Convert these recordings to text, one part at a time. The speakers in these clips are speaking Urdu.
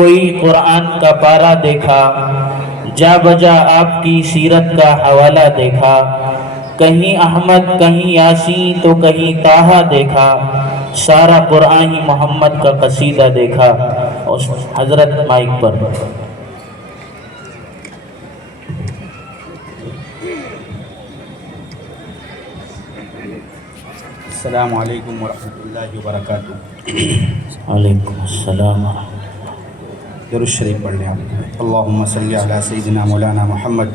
کوئی قرآن کا پارہ دیکھا، جا بجا آپ کی سیرت کا حوالہ دیکھا، کہیں احمد کہیں یاسین تو کہیں طٰہٰ دیکھا، سارا قرآن ہی محمد کا قصیدہ دیکھا۔ اور حضرت مائک پر۔ السلام علیکم ورحمۃ اللہ وبرکاتہ۔ وعلیکم السلام ورحمۃ اللہ۔ درود شریف پڑھ لیں آپ۔ اللہم صلی علی سیدنا مولانا محمد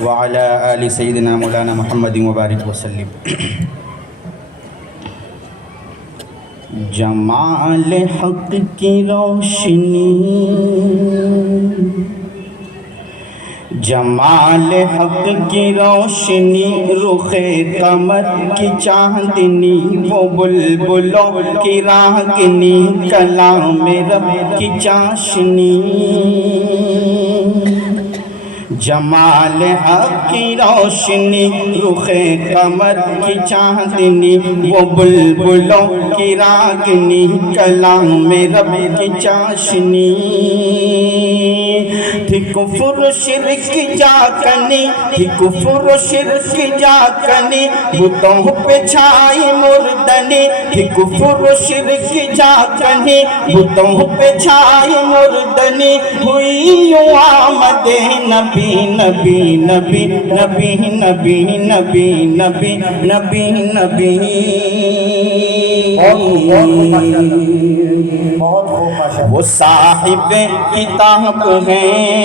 وعلی آل سیدنا مولانا محمد مبارک وسلم۔ جمال حق کی روشنی، جمال حق کی روشنی، رخ قمر کی چاندنی، وہ بلبلوں کی راگنی، کلام رب کی چاشنی۔ جمال حق کی روشنی، رخ قمر کی چاندنی، وہ بلبلوں کی راگنی، کلام رب کی چاشنی۔ تھی کفر و شرک جا کنی، تھی کفر و شرک جا کنی، بتوں پہ چھائی مردنی، تھی کفر و شرک جا کنی، بتوں پہ چھائی مردنی، ہوئی یوں آمد نبی نبی نبی نبی نبی نبی نبی نبی نبی۔ وہ صاحب کتاب ہیں،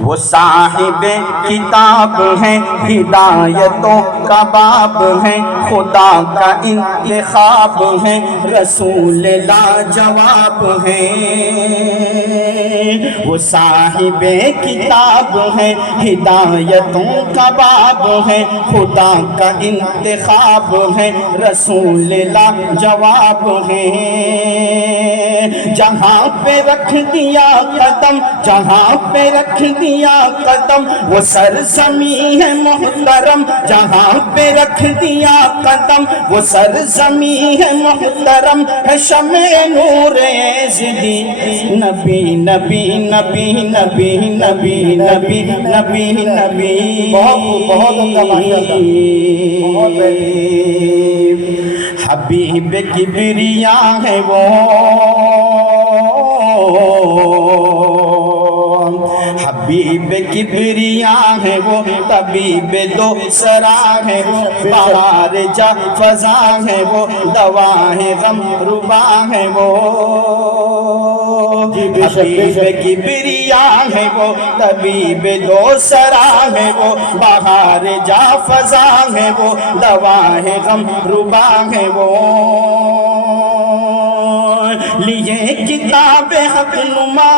وہ صاحب کتاب ہیں، ہدایتوں کا باب ہیں، خدا کا انتخاب ہیں، رسول لاجواب ہیں۔ وہ صاحب کتاب ہیں، ہدایتوں کا باب ہیں، خدا کا انتخاب ہیں، رسول لاجواب ہیں۔ جہاں پہ رکھ دیا قدم، جہاں پہ رکھ دیا قدم، وہ سرزمین ہے محترم، جہاں پہ رکھ دیا قدم، وہ سرزمین ہے محترم، ہے شمع نور ازدی، نبی نبی نبی نبی نبی نبی نبی نبی۔ حبیب کبریا ہے وہ، حبیب کبریا ہے وہ، طبیب دو سرا ہے وہ، بہار جا فضا ہے وہ، دوا ہے غم ربا ہے وہ۔ حبیب کبریا ہے وہ، طبیب دو سرا ہے وہ، بہار جا فضا ہے وہ، دوا ہے غم ربا ہے وہ۔ لیے کتاب حق نما،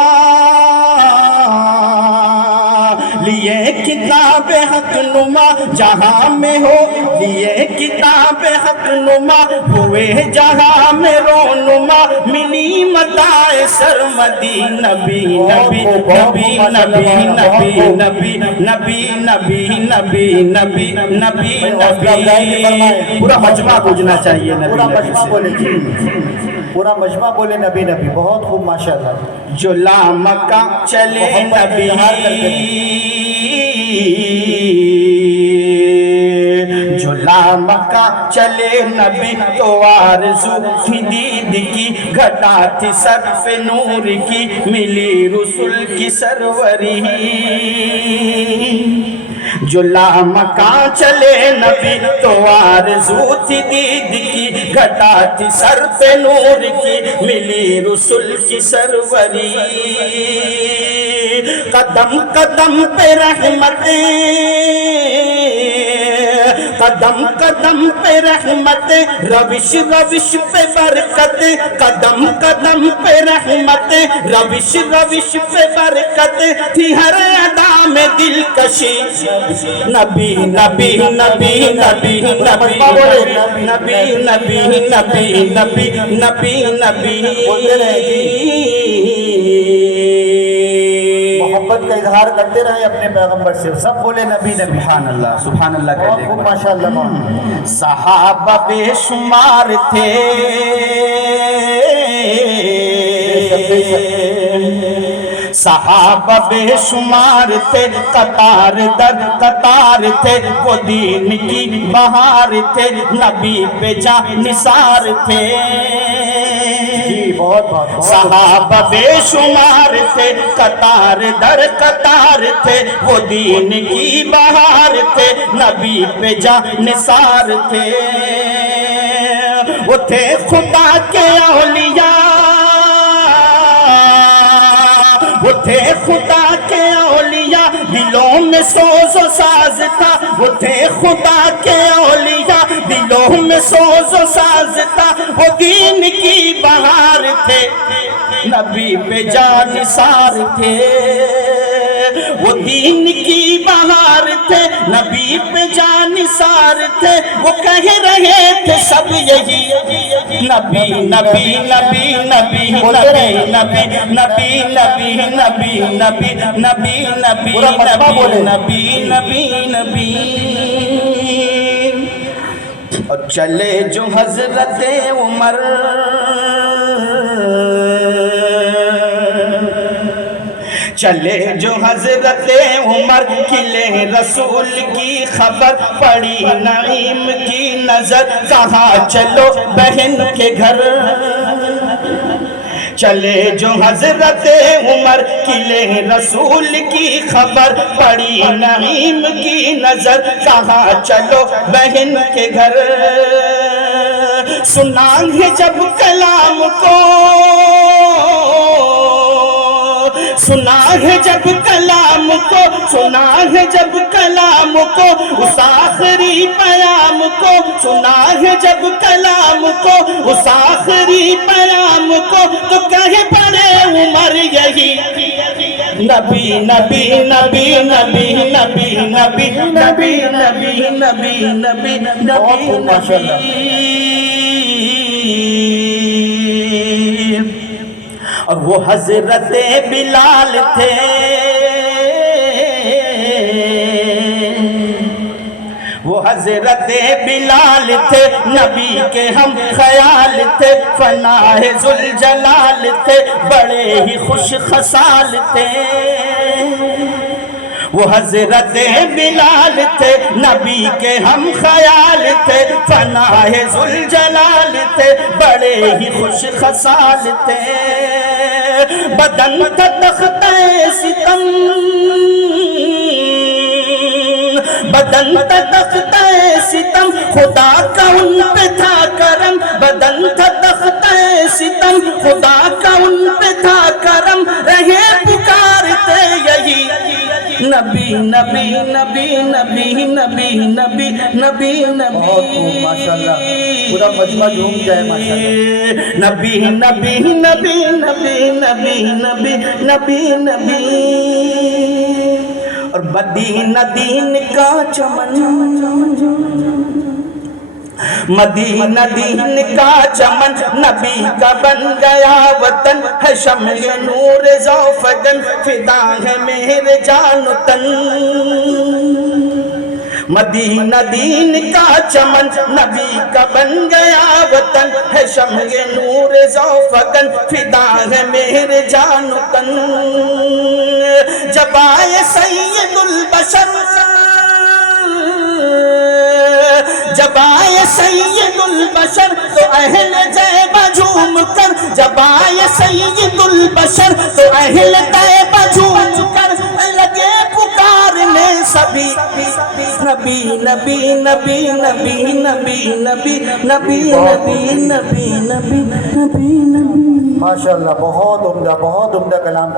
لیے کتاب حق نما جہاں میں ہو، لیے کتاب حق نما ہوئے جہاں میں رونما، ملی متاع سرمدی، نبی نبی نبی نبی نبی نبی نبی نبی نبی نبی نبی نبی۔ پورا مجمع گونجنا چاہیے نبی نبی سے، پورا مجمع بولے نبی نبی۔ بہت خوب ماشاءاللہ۔ جو لامکہ چلے نبی، جو لامکہ چلے نبی، تو آرزو تھی دید کی، گھٹا تھی صرف نور کی، ملی رسول کی سروری۔ جو لامکاں چلے نبی، تو آرزو تھی دید کی، گھٹا تھی سر پہ نور کی، ملی رسول کی سروری۔ قدم قدم پہ رحمتیں، قدم قدم پہ رحمتیں، روش روش پہ برکتیں، قدم قدم پہ رحمتیں، روش روش پہ برکتیں، تھی ہر ادا میں دلکشی، نبی نبی نبی نبی نبی نبی نبی نبی نبی نبی نبی۔ محبت کا اظہار پیار کرتے رہے اپنے پیغمبر سے، سب بولے نبی نبی۔ سبحان اللہ بہت کہتے خوب ہیں۔ ماشاء اللہ بہت۔ صحابہ بے شمار تھے، صحابہ بے شمار تھے، قطار در قطار تھے، وہ دین کی بہار تھے، نبی پہ جاں نثار تھے۔ جی بہت بہت بہت۔ صحابہ بے شمار تھے، قطار در قطار تھے، وہ دین کی بہار تھے، نبی پہ جاں نثار تھے۔ وہ تھے خدا کے اولیاء، وہ تھے خدا کے اولیاء، دلوں میں سوز و ساز تھا، وہ تھے خدا کے اولیاء، دلوں میں سوز و ساز تھا، وہ دین کی بہار تھے، نبی پہ جاں نثار تھے۔ وہ دین کی بہار تھے، نبی پہ جاں نثار تھے، وہ کہہ رہے تھے سب یہی، نبی نبی نبی نبی نبی نبی نبی نبی نبی نبی نبی نبی نبی نبی نبی۔ اور چلے جو حضرت عمر، چلے جو حضرت عمر، کھلے رسول کی خبر، پڑی نعیم کی نظر، کہا چلو بہن کے گھر۔ چلے جو حضرت عمر، کھلے رسول کی خبر، پڑی نعیم کی نظر، کہا چلو بہن کے گھر۔ سنا ہے جب کلام کو، سنا ہے جب کلام کو، سنا ہے جب کلام کو، اس آخری پیام کو، سنا ہے جب کلام کو، اس آخری پیام کو، تو کہے پڑے عمر یہی، نبی نبی نبی نبی نبی نبی نبی نبی نبی نبی نبی۔ اور وہ حضرت بلال تھے، وہ حضرت بلال تھے، نبی کے ہم خیال تھے، فناہ ذوالجلال تھے، بڑے ہی خوش خصال تھے۔ وہ حضرت بلال تھے، نبی کے ہم خیال تھے، فناہ ذوالجلال تھے، بڑے ہی خوش خصال تھے۔ بدن تھا تختہ ستم، بدن تھا تختہ ستم، خدا کا ان پہ تھا کرم، بدن تھا تختہ ستم، خدا کا ان پہ تھا کرم، رہے پکارتے یہی، نبی نبی نبی نبی نبی نبی نبی بہت خوب ماشاء اللہ، پورا مجمع جھوم جائے ماشاء اللہ۔ نبی نبی نبی نبی نبی نبی نبی نبی۔ اور مدینہ دین کا چمن، مدینہ دین کا چمن، نبی کا بن گیا وطن، ہے شمع نور ذوفگن، فدا ہے میرے جان و تن۔ مدینہ دین کا چمن، نبی کا بن گیا وطن، ہے شمع نور ذوفگن، فدا ہے میرے جان و تن۔ جب آئے سید البشر، جب آئے سید البشر، تو اہل طیبہ جھوم کر، جب آئے سید البشر، تو اہل طیبہ جھوم کر، لگے پکارنے سبھی، نبی نبی نبی نبی نبی نبی نبی نبی نبی نبی نبی نبی۔ ماشاء اللہ، بہت عمدہ کلام۔